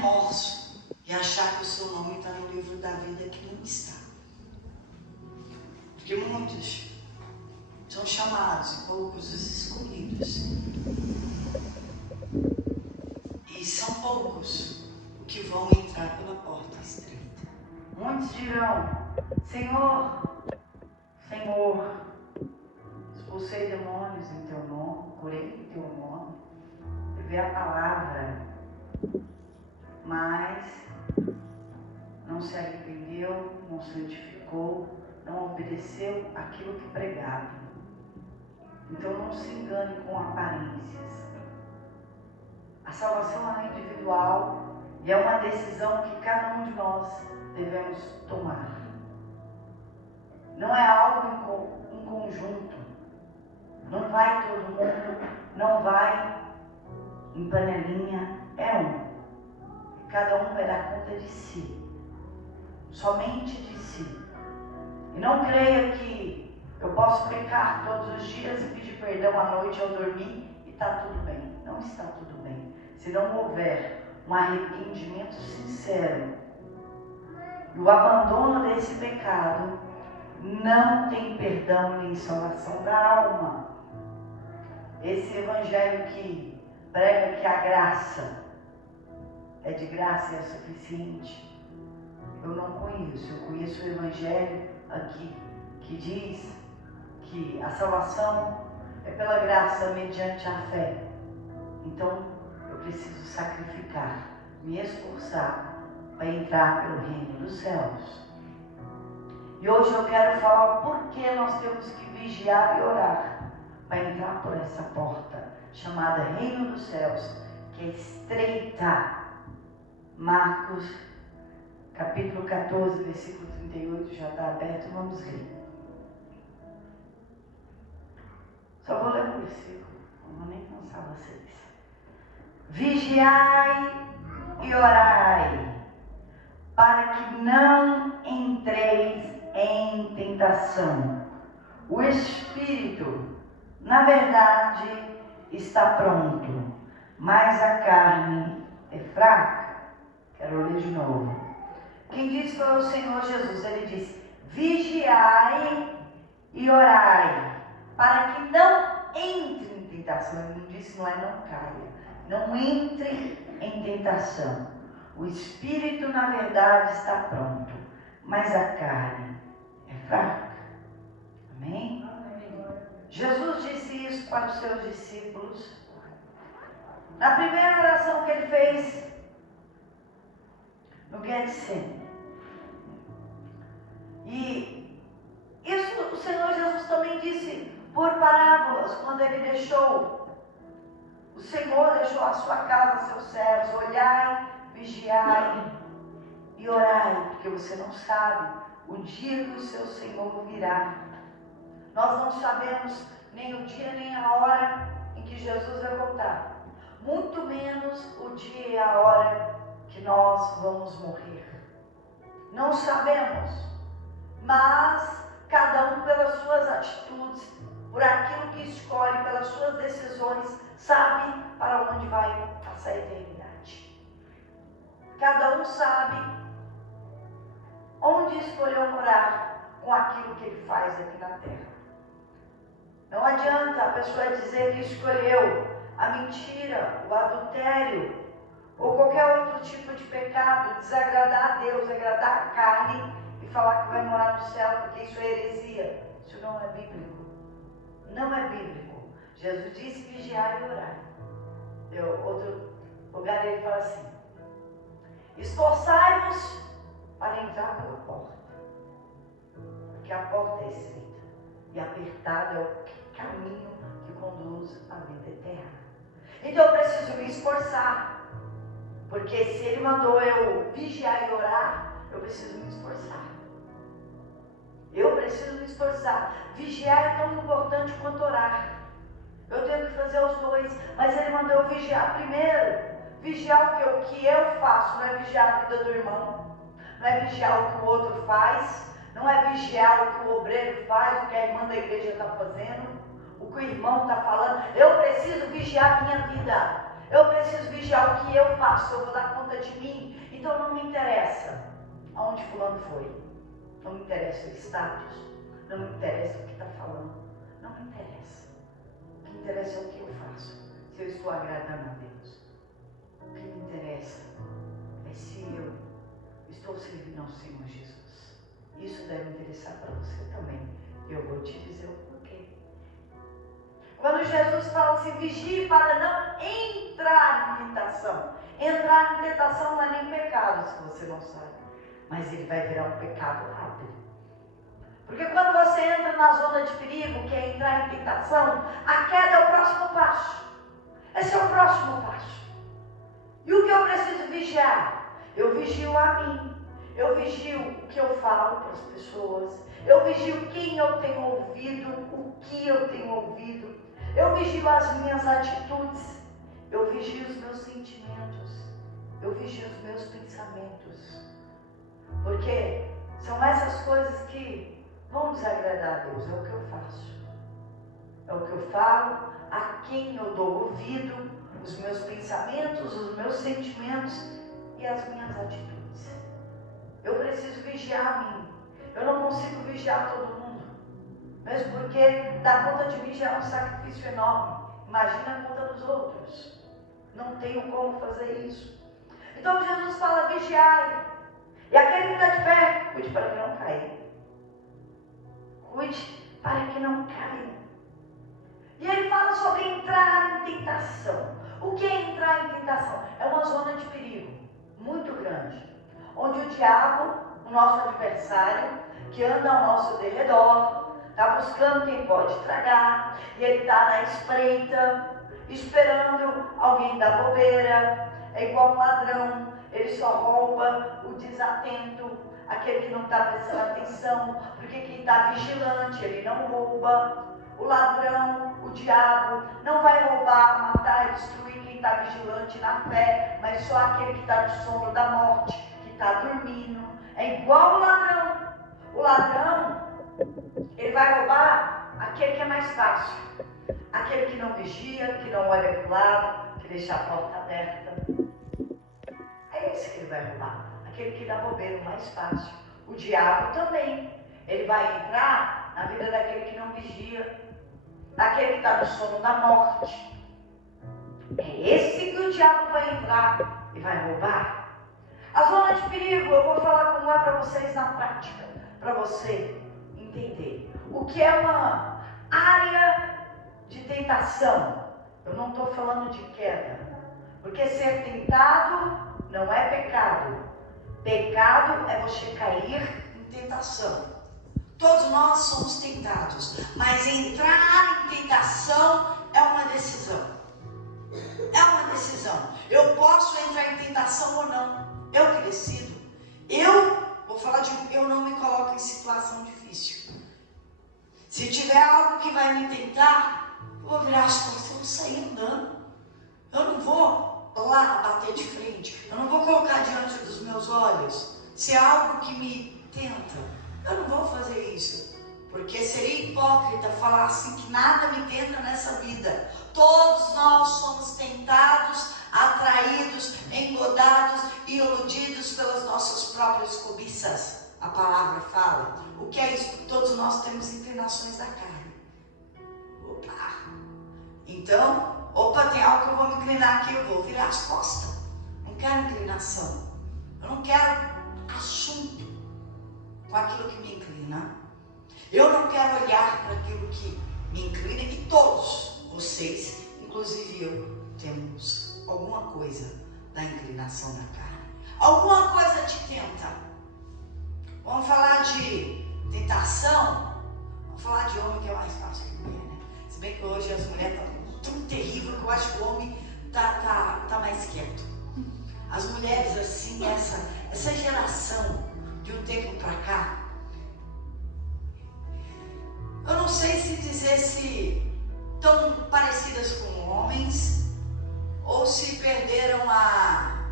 remorso e achar que o seu nome está no livro da vida, que não está. Porque muitos são chamados e poucos os escolhidos. E são poucos os que vão entrar pela porta estreita. Muitos dirão: Senhor, Senhor, expulsei demônios em teu nome, curei em teu nome, levei a palavra, mas não se arrependeu, não santificou, não obedeceu aquilo que pregava. Então não se engane com aparências. A salvação é individual e é uma decisão que cada um de nós devemos tomar. Não é algo em conjunto. Não vai todo mundo, não vai em panelinha, é um. E cada um vai dar conta de si. Somente de si. E não creia que eu posso pecar todos os dias e pedir perdão à noite ao dormir e está tudo bem. Não está tudo bem. Se não houver um arrependimento sincero e o abandono desse pecado, não tem perdão nem salvação da alma. Esse evangelho que prega que a graça é de graça e é suficiente, eu não conheço. Eu conheço o evangelho aqui que diz que a salvação é pela graça mediante a fé. Então eu preciso sacrificar, me esforçar para entrar pelo reino dos céus. E hoje eu quero falar por que nós temos que vigiar e orar para entrar por essa porta chamada Reino dos Céus, que é estreita. Marcos capítulo 14, versículo 38, já está aberto, vamos ler. Só vou ler um versículo, não vou nem cansar vocês. Vigiai e orai, para que não entreis em tentação. O espírito, na verdade, está pronto, mas a carne é fraca. Quero ler de novo. Quem disse foi o Senhor Jesus. Ele disse: vigiai e orai, para que não entre em tentação. Ele não disse não caia. Não entre em tentação. O espírito, na verdade, está pronto, mas a carne é fraca. Amém? Jesus disse isso para os seus discípulos na primeira oração que ele fez no Getsemane. E isso o Senhor Jesus também disse por parábolas, quando ele deixou, o Senhor deixou a sua casa, seus servos: olhai, vigiai e orai, porque você não sabe o dia que o seu Senhor virá. Nós não sabemos nem o dia nem a hora em que Jesus vai voltar, muito menos o dia e a hora que nós vamos morrer. Não sabemos, mas cada um pelas suas atitudes, por aquilo que escolhe, pelas suas decisões, sabe para onde vai passar a eternidade. Cada um sabe onde escolheu morar com aquilo que ele faz aqui na terra. Não adianta a pessoa dizer que escolheu a mentira, o adultério ou qualquer outro tipo de pecado, desagradar a Deus, agradar a carne e falar que vai morar no céu, porque isso é heresia. Isso não é bíblico. Não é bíblico. Jesus disse vigiar e orar. Outro lugar ele fala assim: esforçai-vos para entrar pela porta, porque a porta é estreita e apertado é o caminho que conduz à vida eterna. Então eu preciso me esforçar, porque se ele mandou eu vigiar e orar, eu preciso me esforçar. Eu preciso me esforçar. Vigiar é tão importante quanto orar. Eu tenho que fazer os dois, mas ele mandou eu vigiar primeiro. Vigiar o que eu faço, não é vigiar a vida do irmão, não é vigiar o que o outro faz, não é vigiar o que o obreiro faz, o que a irmã da igreja está fazendo, o que o irmão está falando. Eu preciso vigiar a minha vida. Eu preciso vigiar o que eu faço. Eu vou dar conta de mim. Então não me interessa aonde fulano foi. Não me interessa o status. Não me interessa o que está falando. Não me interessa. O que interessa é o que eu faço. Se eu estou agradando a Deus. O que me interessa é se eu estou servindo ao Senhor Jesus. Isso deve interessar para você também. Eu vou te dizer o porquê. Quando Jesus fala assim, vigie para não entrar em tentação. Entrar em tentação não é nem pecado, se você não sabe. Mas ele vai virar um pecado rápido. Porque quando você entra na zona de perigo, que é entrar em tentação, a queda é o próximo passo. Esse é o próximo passo. E o que eu preciso vigiar? Eu vigio a mim. Eu vigio o que eu falo para as pessoas. Eu vigio quem eu tenho ouvido, o que eu tenho ouvido. Eu vigio as minhas atitudes. Eu vigio os meus sentimentos. Eu vigio os meus pensamentos. Porque são essas coisas que vão desagradar a Deus. É o que eu faço. É o que eu falo, a quem eu dou ouvido, os meus pensamentos, os meus sentimentos e as minhas atitudes. Eu preciso vigiar a mim. Eu não consigo vigiar todo mundo. Mesmo porque dar conta de vigiar é um sacrifício enorme. Imagina a conta dos outros. Não tenho como fazer isso. Então Jesus fala, vigiai. E aquele que está de pé, cuide para que não caia. Cuide para que não caia. E ele fala sobre entrar em tentação. O que é entrar em tentação? É uma zona de perigo muito grande. Onde o diabo, o nosso adversário, que anda ao nosso derredor, está buscando quem pode tragar. E ele está na espreita, esperando alguém dar bobeira. É igual um ladrão, ele só rouba o desatento, aquele que não está prestando atenção, porque quem está vigilante, ele não rouba. O ladrão, o diabo, não vai roubar, matar e destruir quem está vigilante na fé, mas só aquele que está no sono da morte, que está dormindo. É igual o ladrão. O ladrão, ele vai roubar aquele que é mais fácil. Aquele que não vigia, que não olha para o lado, que deixa a porta aberta. É esse que ele vai roubar. Aquele que dá bobeira, o mais fácil. O diabo também. Ele vai entrar na vida daquele que não vigia, daquele que está no sono da morte. É esse que o diabo vai entrar e vai roubar. A zona de perigo, eu vou falar como é para vocês na prática, para você entender. O que é uma área de tentação? Eu não estou falando de queda, porque ser tentado não é pecado. Pecado é você cair em tentação. Todos nós somos tentados, mas entrar em tentação é uma decisão. É uma decisão. Eu posso entrar em tentação ou não. Eu que decido. Vou falar de eu não me coloco em situação difícil. Se tiver algo que vai me tentar, eu vou virar as costas e vou sair andando. Eu não vou lá bater de frente. Eu não vou colocar diante dos meus olhos. Se é algo que me tenta, eu não vou fazer isso, porque seria hipócrita falar assim que nada me tenta nessa vida. Todos nós somos tentados, atraídos, engodados e iludidos pelas nossas próprias cobiças. A palavra fala. O que é isso? Todos nós temos inclinações da carne. Então, tem algo que eu vou me inclinar aqui, eu vou virar as costas. Não quero inclinação. Eu não quero assunto com aquilo que me inclina. Eu não quero olhar para aquilo que me inclina, e todos vocês, inclusive eu, temos alguma coisa da inclinação da carne. Alguma coisa te tenta. Vamos falar de tentação. Vamos falar de homem, que é mais fácil que mulher, né? Se bem que hoje as mulheres estão tão terrível que eu acho que o homem tá mais quieto. As mulheres assim, essa geração de um tempo para cá, eu não sei se dizer se tão parecidas com homens ou se perderam a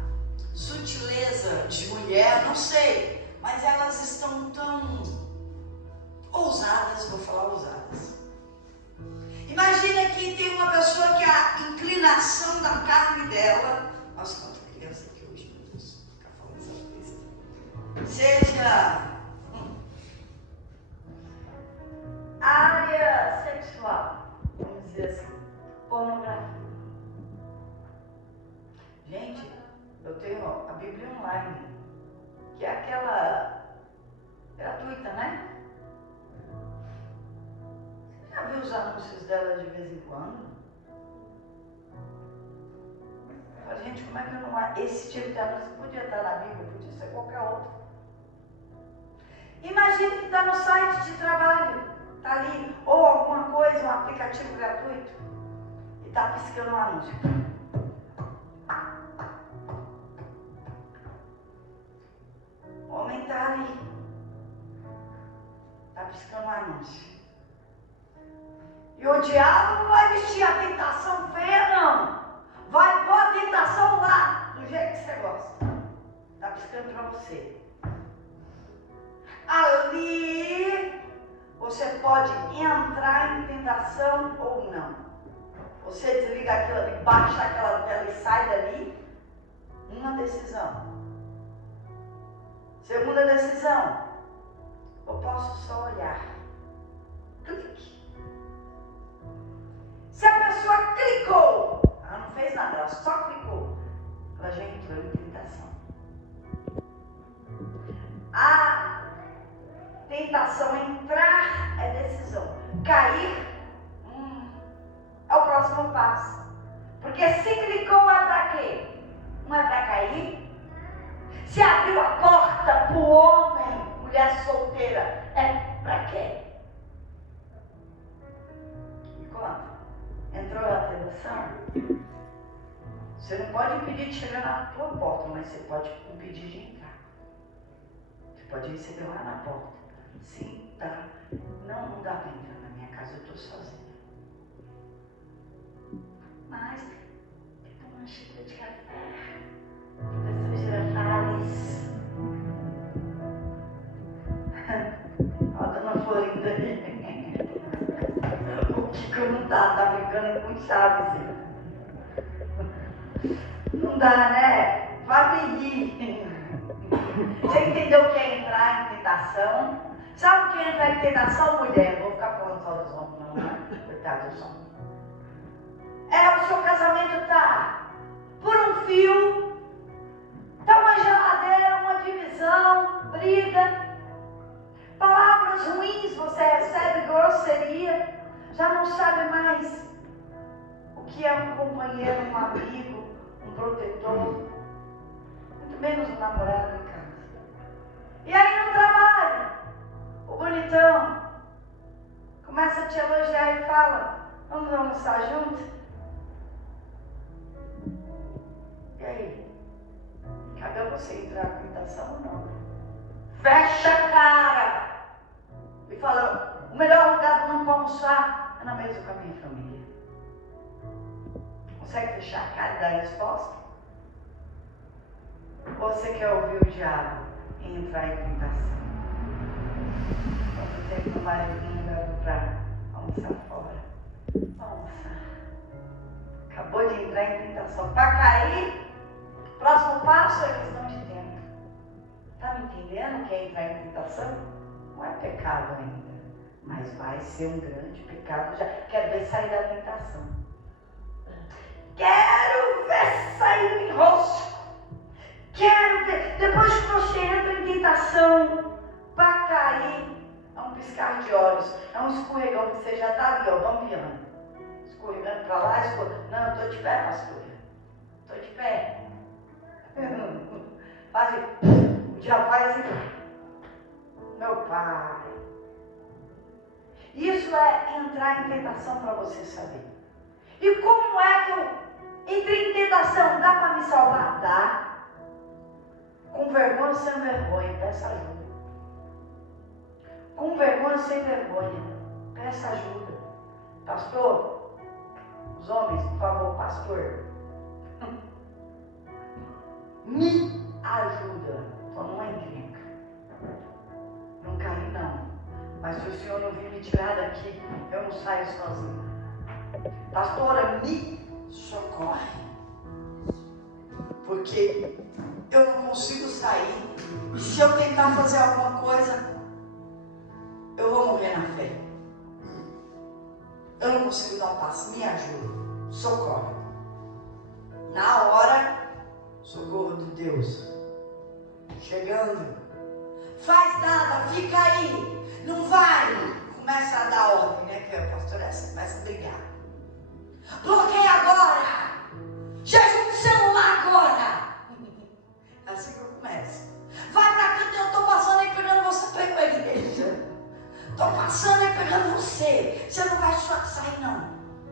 sutileza de mulher, não sei, mas elas estão tão ousadas, vou falar ousadas. Imagina que tem uma pessoa que a inclinação da carne dela, nossa, quanta criança aqui hoje, meu Deus, ficar falando online, que é aquela gratuita, né? Você já viu os anúncios dela de vez em quando? Eu falo, gente, como é que eu não... Esse tipo de anúncio podia estar na Bíblia, podia ser qualquer outro. Imagina que está no site de trabalho, está ali, ou alguma coisa, um aplicativo gratuito, e está piscando um anúncio. O homem está ali, está piscando um anúncio. E o diabo não vai vestir a tentação feia, não. Vai pôr a tentação lá, do jeito que você gosta. Está piscando para você. Ali, você pode entrar em tentação ou não. Você desliga aquilo ali, baixa aquela tela e sai dali. Uma decisão. Segunda decisão. Eu posso só olhar. Clique. Se a pessoa clicou, ela não fez nada, ela só clicou, ela já entrou em tentação. A tentação entrar é decisão. Cair é o próximo passo. Porque se clicou é para quê? Não é para cair? Se abriu a porta para o homem, mulher solteira, é para quê? E quando entrou a tentação, você não pode impedir de chegar na tua porta, mas você pode impedir de entrar. Você pode receber lá na porta. Sim, tá. Não dá para entrar na minha casa, eu estou sozinha. Mas tem uma xícara de café, professor Girafales. Ó, dona Florinda aí. O Kiko não tá brincando com Chaves. Não dá, né? Vai me rir. Você entendeu o que é entrar em tentação? Sabe o que é entrar em tentação, mulher? Não vou ficar falando só dos homens, não, né? Coitado dos homens. O seu casamento tá por um fio, tá uma geladeira, uma divisão, briga, palavras ruins, você recebe grosseria, já não sabe mais o que é um companheiro, um amigo, um protetor, muito menos um namorado em casa. E aí no trabalho, o bonitão começa a te elogiar e fala, vamos almoçar junto? E aí? Cabe a você entrar na tentação ou não? Fecha a cara! E fala, o melhor lugar do mundo para almoçar é na mesa com a minha família. Consegue fechar a cara e dar a resposta? Ou você quer ouvir o diabo e entrar em tentação? Quanto tempo não vai vir para almoçar fora? Vamos almoçar. Acabou de entrar em tentação. Para cair, próximo passo é questão de tempo. Está me entendendo o que é entrar em tentação? Não é pecado ainda, mas vai ser um grande pecado. Já quero ver sair da tentação. Quero ver sair do enrosco. Quero ver. Depois que você entra em tentação, para cair, é um piscar de olhos, é um escorregão que você já está ali, ó, bambeando. Escorregando para lá, escorregando. Não, eu estou de pé, pastor. Estou de pé. Faz assim, o diabo faz assim. Meu pai. Isso é entrar em tentação para você saber. E como é que eu entrei em tentação? Dá para me salvar? Dá. Com vergonha ou sem vergonha, peça ajuda. Com vergonha ou sem vergonha, peça ajuda. Pastor, os homens, por favor, pastor, me ajuda. Só não é encrenca. Não caí não. Mas se o Senhor não vir me tirar daqui, eu não saio sozinha. Pastora, me socorre. Porque eu não consigo sair. E se eu tentar fazer alguma coisa, eu vou morrer na fé. Eu não consigo dar um passo. Me ajuda. Socorre. Na hora, socorro de Deus chegando. Faz nada, fica aí. Não vai. Começa a dar ordem, né? Que a pastora essa começa a brigar. Bloqueia agora. Jejum do celular agora. É assim que eu começo. Vai pra cá, eu tô passando aí pegando você pra ir pra igreja. Tô passando aí pegando você. Você não vai sair não.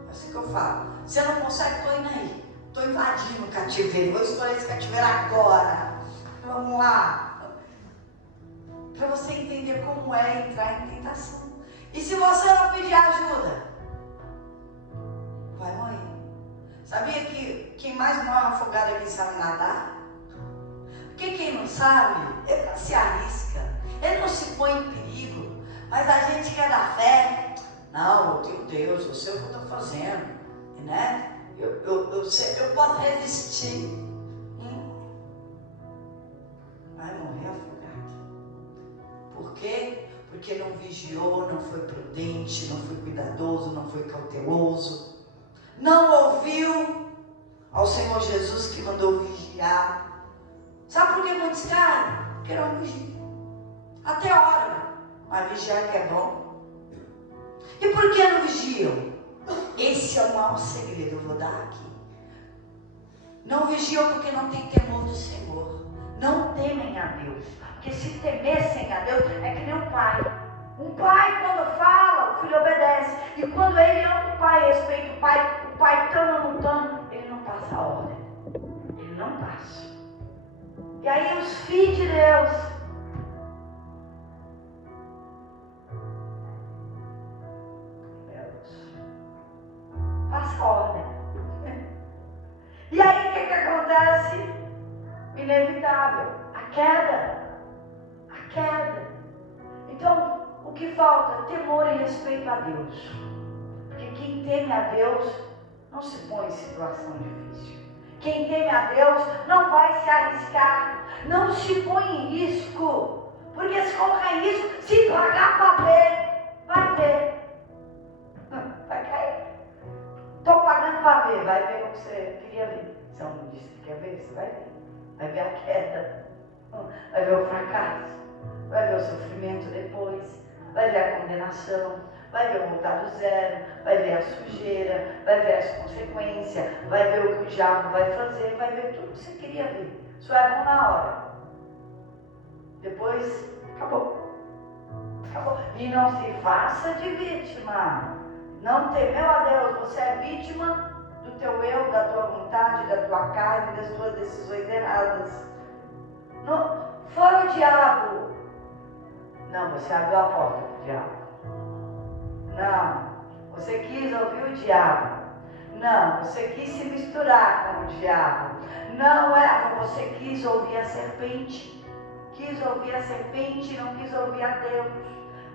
É assim que eu falo. Você não consegue, tô indo aí. Tô invadindo o cativeiro. Vou escolher esse cativeiro agora. Vamos lá. Para você entender como é entrar em tentação. E se você não pedir ajuda, vai morrer. Sabia que quem mais morre afogado é quem sabe nadar? Porque quem não sabe, ele não se arrisca. Ele não se põe em perigo. Mas a gente que é da fé, não, eu tenho Deus, eu sei o que eu estou fazendo, né? Eu sei, eu posso resistir. Vai morrer afogado. Por quê? Porque não vigiou, não foi prudente, não foi cuidadoso, não foi cauteloso. Não ouviu ao Senhor Jesus que mandou vigiar. Sabe por que muitos caem? Porque não vigiam. Até ora, mas vigiar que é bom. E por que não vigiam? Esse é o maior segredo, eu vou dar aqui. Não vigiam porque não tem temor do Senhor. Não temem a Deus. Porque se temessem a Deus, é que nem um pai. Um pai, quando fala, o filho obedece. E quando ele ama o pai, respeita o pai estando ou não estando, ele não passa a ordem. Ele não passa. E aí os filhos de Deus, passa a ordem. E aí o que acontece? Inevitável. A queda. A queda. Então, o que falta? Temor e respeito a Deus. Porque quem teme a Deus não se põe em situação difícil. Quem teme a Deus não vai se arriscar. Não se põe em risco. Porque se colocar em risco, se pagar para ver, vai ver. Vai cair. Estou pagando para ver. Vai ver o que você queria ver. Se eu não disse que quer ver, você vai ver. Vai ver a queda. Vai ver o fracasso. Vai ver o sofrimento depois. Vai ver a condenação. Vai ver o voltar do zero. Vai ver a sujeira. Vai ver as consequências. Vai ver o que o diabo vai fazer. Vai ver tudo que você queria ver. Isso é bom na hora. Depois, acabou. Acabou. E não se faça de vítima. Não temeu a Deus. Você é vítima do teu eu, da tua vontade, da tua carne, das tuas decisões erradas. Não foi o diabo. Não, você abriu a porta para o diabo. Não, você quis ouvir o diabo. Não, você quis se misturar com o diabo. Não é, você quis ouvir a serpente. Quis ouvir a serpente e não quis ouvir a Deus.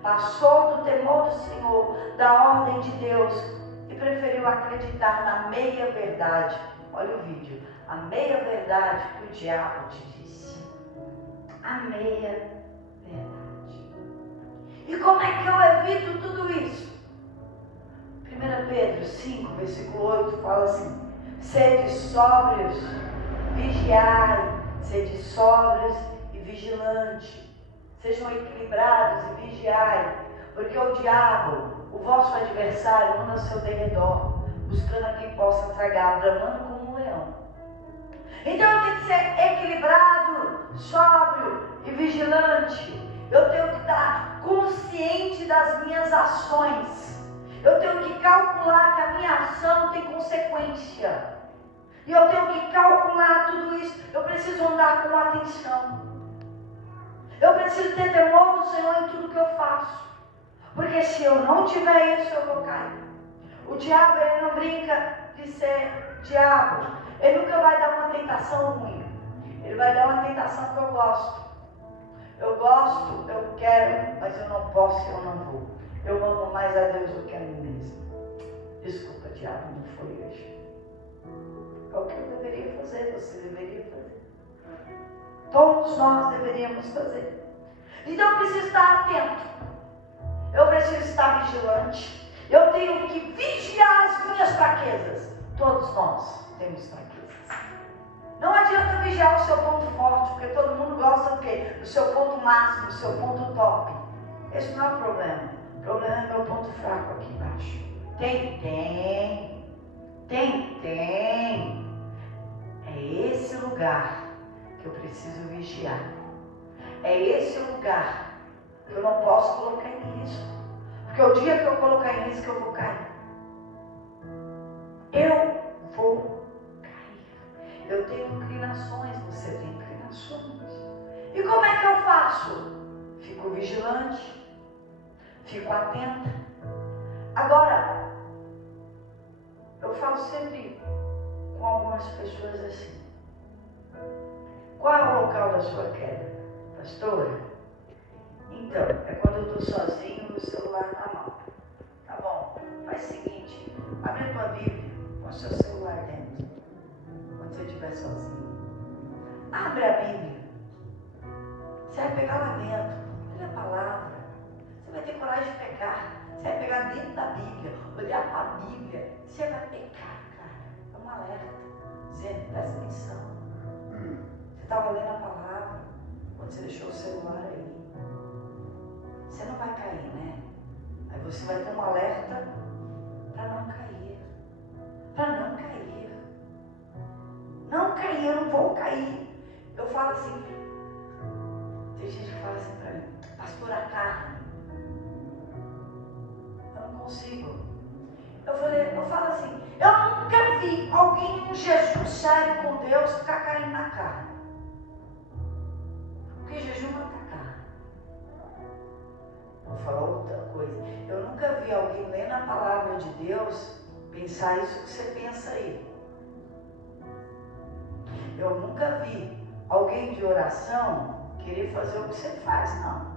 Passou do temor do Senhor, da ordem de Deus e preferiu acreditar na meia verdade. Olha o vídeo. A meia verdade que o diabo te disse. A meia verdade. E como é que eu evito tudo isso? 1 Pedro 5, versículo 8 fala assim: sede sóbrios, vigiai, sede sóbrios e vigilantes. Sejam equilibrados e vigiai, porque o diabo, o vosso adversário, anda ao seu derredor, buscando a quem possa tragar, bramando como um leão. Então eu tenho que ser equilibrado, sóbrio e vigilante. Eu tenho que estar consciente das minhas ações. Eu tenho que calcular que a minha ação tem consequência. E eu tenho que calcular tudo isso. Eu preciso andar com atenção. Eu preciso ter temor do Senhor em tudo que eu faço. Porque se eu não tiver isso, eu vou cair. O diabo, ele não brinca de ser diabo. Ele nunca vai dar uma tentação ruim. Ele vai dar uma tentação que eu gosto. Eu gosto, eu quero, mas eu não posso, eu não vou. Eu amo mais a Deus do que a mim mesmo. Desculpa, diabo, não foi hoje. É o que eu deveria fazer, você deveria fazer. Todos nós deveríamos fazer. Então eu preciso estar atento. Eu preciso estar vigilante. Eu tenho que vigiar as minhas fraquezas. Todos nós temos fraquezas. Não adianta vigiar o seu ponto forte, porque todo mundo gosta do quê? Do seu ponto máximo, do seu ponto top. Esse não é o problema. O problema é meu ponto fraco aqui embaixo. Tem. É esse lugar que eu preciso vigiar. É esse lugar que eu não posso colocar em risco. Porque o dia que eu colocar em risco, eu vou cair. Eu vou cair. Eu tenho inclinações, você tem inclinações. E como é que eu faço? Fico vigilante, fico atenta. Agora, eu falo sempre com algumas pessoas assim: qual é o local da sua queda? Pastora? Então, é quando eu estou sozinho e o celular na mão. Tá bom, faz o seguinte, abre a tua Bíblia, põe o seu celular dentro, quando você estiver sozinho. Abre a Bíblia. Você vai pegar lá dentro, olha a palavra. Você vai ter coragem de pecar. Você vai pegar dentro da Bíblia, olhar para a Bíblia. Você vai pecar, cara. É um alerta, dizendo, presta atenção. Você estava lendo a palavra, quando você deixou o celular aí. Você não vai cair, né? Aí você vai ter um alerta para não cair. Para não cair. Não cair, eu não vou cair. Eu falo assim, tem gente que fala assim para mim, pastor, a carne. Eu não consigo. Eu falo assim, eu nunca vi alguém em um jejum sério com Deus ficar caindo na carne. Porque jejum mata a carne. Vou falar outra coisa. Eu nunca vi alguém lendo a palavra de Deus pensar isso que você pensa aí. Eu nunca vi alguém de oração querer fazer o que você faz, não.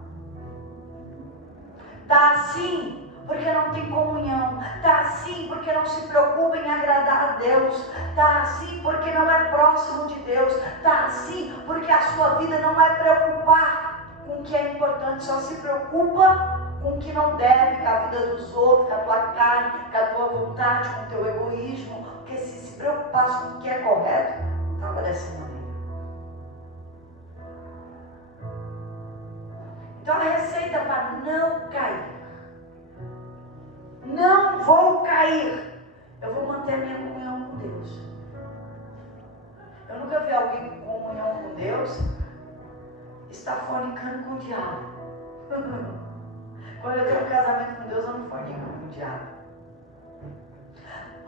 Tá assim porque não tem comunhão. Tá assim porque não se preocupa em agradar a Deus. Tá assim porque não é próximo de Deus. Tá assim porque a sua vida não vai preocupar com o que é importante, só se preocupa com o que não deve, com a vida dos outros, com a tua carne, com a tua vontade, com o teu egoísmo. Porque se preocupasse com o que é correto, não estava dessa maneira. Então a receita para não cair. Não vou cair. Eu vou manter a minha comunhão com Deus. Eu nunca vi alguém com comunhão com Deus estar fornicando com o diabo. Quando eu tenho um casamento com Deus, eu não fornico com o diabo.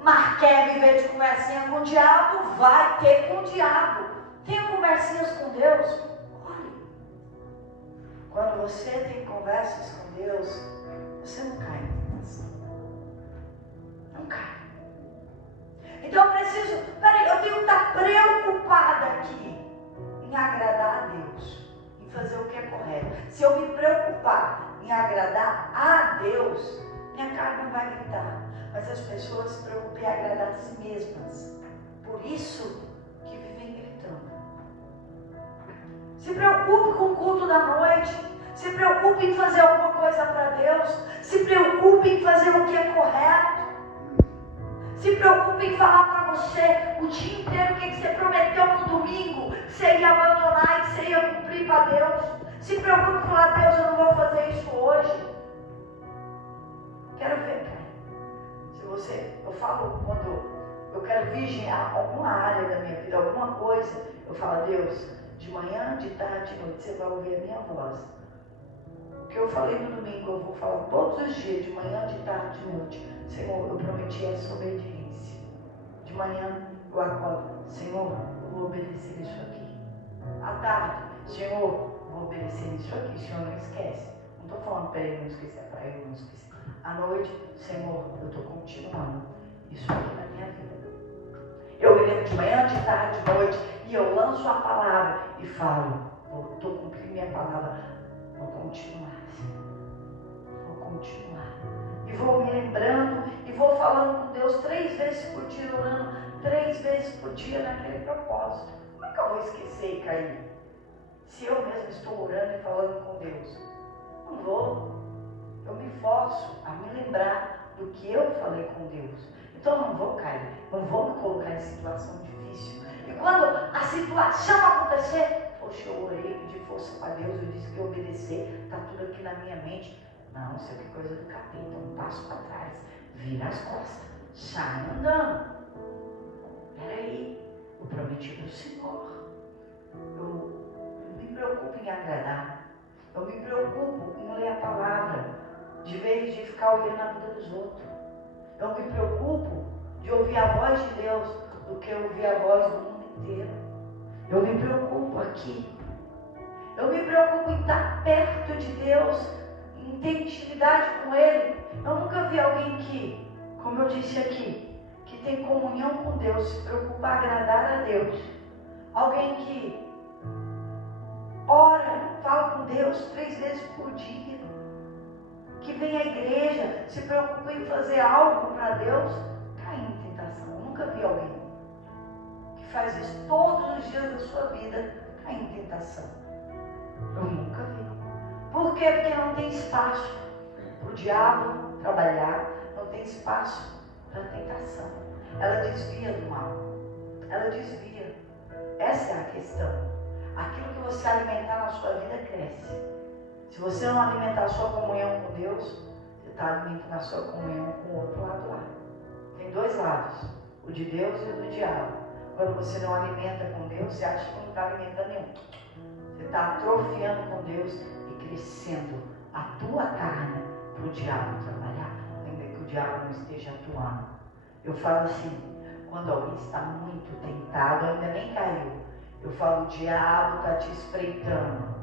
Mas quer viver de conversinha com o diabo? Vai ter com o diabo. Tenha conversinhas com Deus. Olhe. Quando você tem conversas com Deus, você não cai em tentação. Não cai. Então eu preciso, eu tenho que estar preocupada aqui em agradar a Deus, em fazer o que é correto. Se eu me preocupar em agradar a Deus, minha carne não vai gritar. Mas as pessoas se preocupam em agradar a si mesmas. Por isso que vivem gritando. Se preocupe com o culto da noite. Se preocupe em fazer alguma coisa para Deus. Se preocupe em fazer o que é correto. Se preocupe em falar para você o dia inteiro o que você prometeu no domingo, que você ia abandonar e que você ia cumprir para Deus. Se preocupe em falar, Deus, eu não vou fazer isso hoje. Quero ver, cara. Eu falo quando eu quero vigiar alguma área da minha vida, alguma coisa, eu falo, Deus, de manhã, de tarde, de noite, você vai ouvir a minha voz. O que eu falei no domingo, eu vou falar todos os dias, de manhã, de tarde, de noite. Senhor, eu prometi essa obediência. De manhã, eu acordo, Senhor, eu vou obedecer isso aqui. À tarde, Senhor, eu vou obedecer isso aqui, o Senhor não esquece. Não estou falando para ele não esquecer, para ele não esquecer. À noite, Senhor, eu estou continuando isso aqui na minha vida. Eu me lembro de manhã, de tarde, de noite, e eu lanço a palavra e falo, estou cumprindo minha palavra, vou continuar, Senhor. Vou continuar. E vou me lembrando, e vou falando com Deus 3 vezes por dia, orando 3 vezes por dia naquele propósito. Como é que eu vou esquecer e cair? Se eu mesmo estou orando e falando com Deus, não vou. Eu me forço a me lembrar do que eu falei com Deus. Então eu não vou cair, não vou me colocar em situação difícil. E quando a situação acontecer, poxa, eu orei, pedi força para Deus, eu disse que ia obedecer, está tudo aqui na minha mente. Não, isso aqui é coisa do capeta, um passo para trás, vira as costas, sai andando. Peraí, eu prometi para o Senhor. Eu me preocupo em agradar. Eu me preocupo em ler a palavra, de vez de ficar olhando a vida dos outros. Eu me preocupo de ouvir a voz de Deus do que ouvir a voz do mundo inteiro. Eu me preocupo aqui. Eu me preocupo em estar perto de Deus, em ter intimidade com Ele. Eu nunca vi alguém que, como eu disse aqui, que tem comunhão com Deus, se preocupa em agradar a Deus. Alguém que ora, fala com Deus 3 vezes por dia, que vem à igreja, se preocupa em fazer algo para Deus, cai em tentação. Eu nunca vi alguém que faz isso todos os dias da sua vida, cai em tentação. Eu nunca vi. Por quê? Porque não tem espaço para o diabo trabalhar, não tem espaço para a tentação. Ela desvia do mal. Ela desvia. Essa é a questão. Aquilo que você alimentar na sua vida cresce. Se você não alimentar a sua comunhão com Deus, você está alimentando a sua comunhão com o outro lado lá. Tem 2 lados, o de Deus e o do diabo. Quando você não alimenta com Deus, você acha que não está alimentando nenhum. Você está atrofiando com Deus e crescendo a tua carne para o diabo trabalhar, ainda que o diabo não esteja atuando. Eu falo assim, quando alguém está muito tentado, ainda nem caiu, eu falo, o diabo está te espreitando.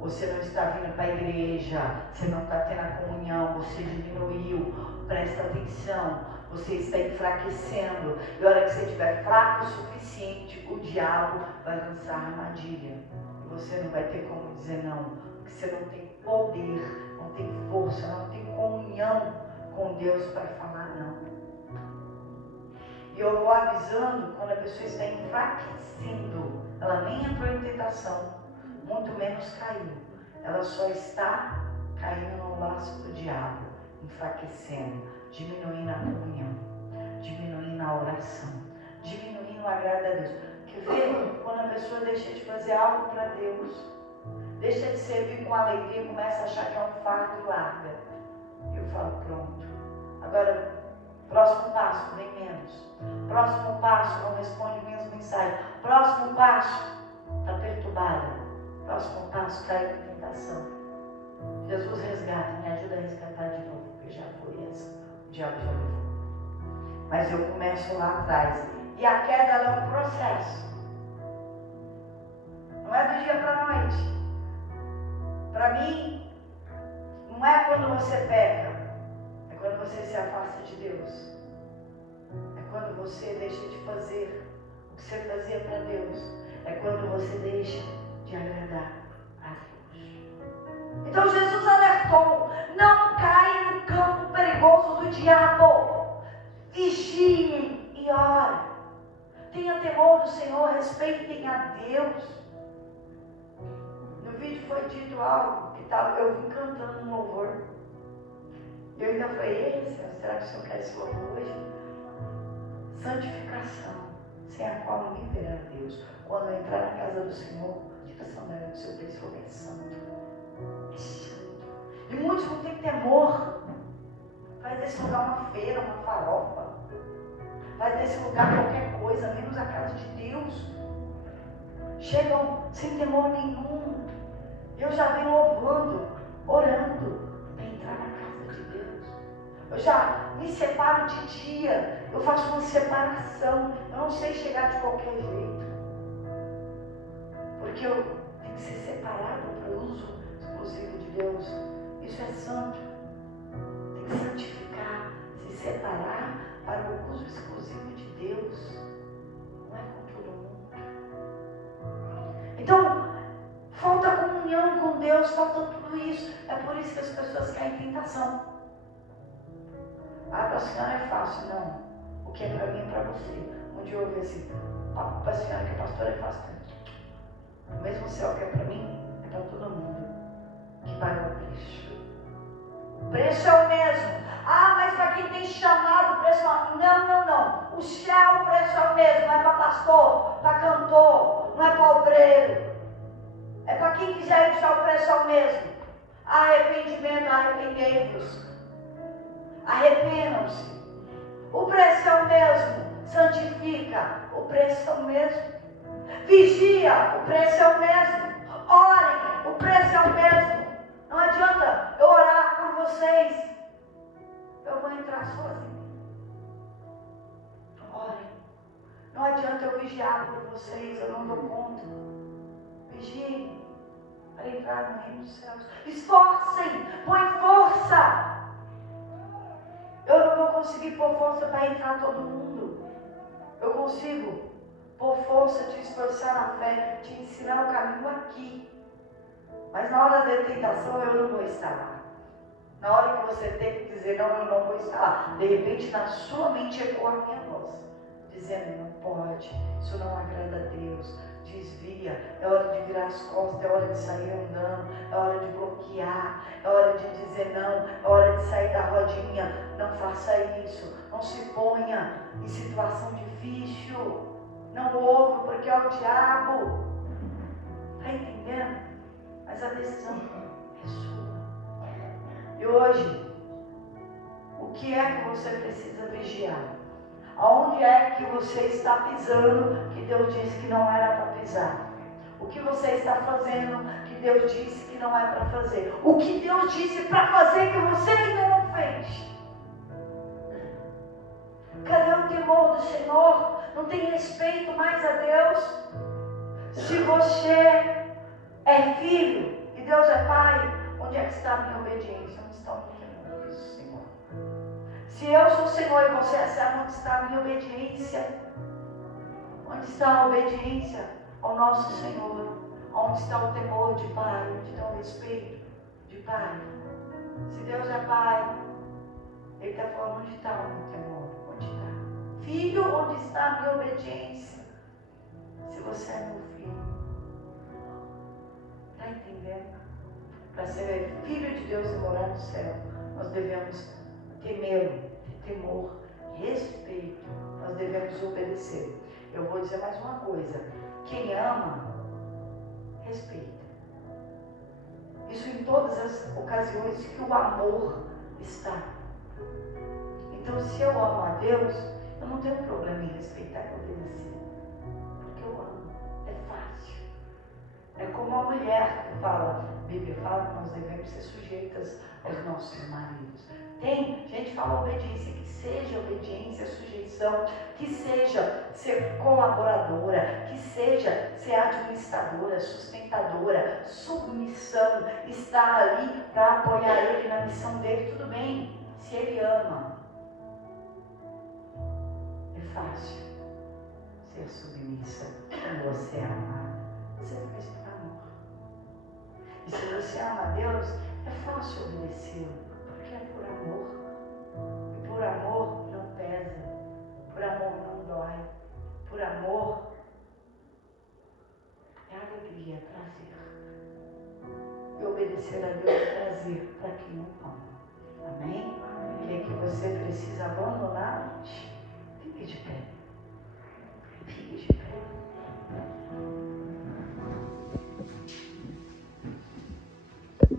Você não está vindo para a igreja, você não está tendo a comunhão, você diminuiu, presta atenção, você está enfraquecendo. E a hora que você estiver fraco o suficiente, o diabo vai lançar armadilha. E você não vai ter como dizer não, porque você não tem poder, não tem força, não tem comunhão com Deus para falar não. E eu vou avisando quando a pessoa está enfraquecendo, ela nem entrou em tentação, muito menos caiu. Ela só está caindo no laço do diabo, enfraquecendo, diminuindo a comunhão, diminuindo a oração, diminuindo o agrado a Deus. Quer ver? Quando a pessoa deixa de fazer algo para Deus, deixa de servir com alegria e começa a achar que é um fardo e larga. Eu falo, pronto. Agora, próximo passo, vem menos. Próximo passo, não responde minhas mensagens. Próximo passo, está perturbada. Próximo passo, cai em tentação. Jesus resgata, me ajuda a resgatar de novo, porque já foi essa. O diabo já levou. Mas eu começo lá atrás. E a queda ela é um processo. Não é do dia para a noite. Para mim, não é quando você peca, é quando você se afasta de Deus. É quando você deixa de fazer o que você fazia para Deus. É quando você deixa de agradar a Deus. Então Jesus alertou, não caia no campo perigoso do diabo. Vigiem e orem. Tenha temor do Senhor, respeitem a Deus. No vídeo foi dito algo que eu vim cantando um louvor. E eu ainda falei, ei Senhor, será que o Senhor quer esse louvor hoje? Santificação, sem a qual ninguém verá a Deus. Quando eu entrar na casa do Senhor, diga sandália do seu Deus, é santo. É santo. E muitos não têm temor. Faz desse lugar uma feira, uma farofa. Faz desse lugar qualquer coisa, menos a casa de Deus. Chegam sem temor nenhum. Eu já venho louvando, orando, para entrar na casa de Deus. Eu já me separo de dia. Eu faço uma separação. Eu não sei chegar de qualquer jeito. Porque eu tenho que ser separado para o uso exclusivo de Deus. Isso é santo. Tem que santificar, se separar para o uso exclusivo de Deus. Não é com todo mundo. Então, falta comunhão com Deus, falta tudo isso. É por isso que as pessoas caem em tentação. Ah, para a senhora é fácil. Não. O que é para mim é para você. Um dia eu ouvi assim, para a senhora que é pastora é fácil. O mesmo céu que é para mim, é para todo mundo que paga o preço. O preço é o mesmo. Ah, mas para quem tem chamado o preço é o mesmo. Não. O céu, o preço é o mesmo. Não é para pastor, para cantor, não é para obreiro. É para quem quiser ir ao preço ao mesmo. Arrependimento, arrependei-vos. Arrependam-se. O preço é o mesmo. Santifica, o preço é o mesmo. Vigia, o preço é o mesmo. Orem, o preço é o mesmo. Não adianta eu orar por vocês. Eu vou entrar sozinho. Orem. Não adianta eu vigiar por vocês, eu não dou conta. Vigiem para entrar no reino dos céus. Esforcem, põe força. Eu não vou conseguir pôr força para entrar todo mundo. Eu consigo pôr força, te esforçar na fé, te ensinar o caminho aqui. Mas na hora da tentação eu não vou estar lá. Na hora que você tem que dizer, não, eu não vou estar lá. De repente na sua mente ecoa a minha voz. Dizendo, não pode, isso não agrada a Deus. Desvia, é hora de virar as costas, é hora de sair andando, é hora de bloquear, é hora de dizer não, é hora de sair da rodinha. Não faça isso, não se ponha em situação difícil, não ouve porque é o diabo. Está entendendo? Mas a decisão é sua. E hoje, o que é que você precisa vigiar? Aonde é que você está pisando que Deus disse que não era para pisar? O que você está fazendo que Deus disse que não é para fazer? O que Deus disse para fazer que você ainda não fez? Cadê o temor do Senhor? Não tem respeito mais a Deus? Se você é filho e Deus é pai, onde é que está a minha obediência? Onde está o meu temor do Senhor? Se eu sou o Senhor e você é servo, onde está a minha obediência? Onde está a obediência ao nosso Senhor? Onde está o temor de pai? Onde está o respeito de pai? Se Deus é pai, Ele está falando, onde está o meu temor? Onde está? Filho, onde está a minha obediência? Se você é meu filho. Está entendendo? Para ser filho de Deus e morar no céu, nós devemos temê-lo, temor, respeito. Nós devemos obedecer. Eu vou dizer mais uma coisa. Quem ama, respeita. Isso em todas as ocasiões que o amor está. Então, se eu amo a Deus, eu não tenho problema em respeitar e obedecer. Porque eu amo. É fácil. É como a mulher que fala, a Bíblia fala que nós devemos ser sujeitas aos nossos maridos. Tem gente que fala obediência, que seja obediência, sujeição, que seja ser colaboradora, que seja ser administradora, sustentadora, submissão, estar ali para apoiar ele na missão dele, tudo bem, se ele ama. É fácil ser submissa quando você é amada. Você faz por amor. E se você ama a Deus, é fácil obedecê-lo. Porque é por amor. E por amor não pesa. Por amor não dói. Por amor é alegria, é prazer. E obedecer a Deus é prazer para quem não ama. Amém? E é que você precisa abandonar. Fique de pé. Fique de pé.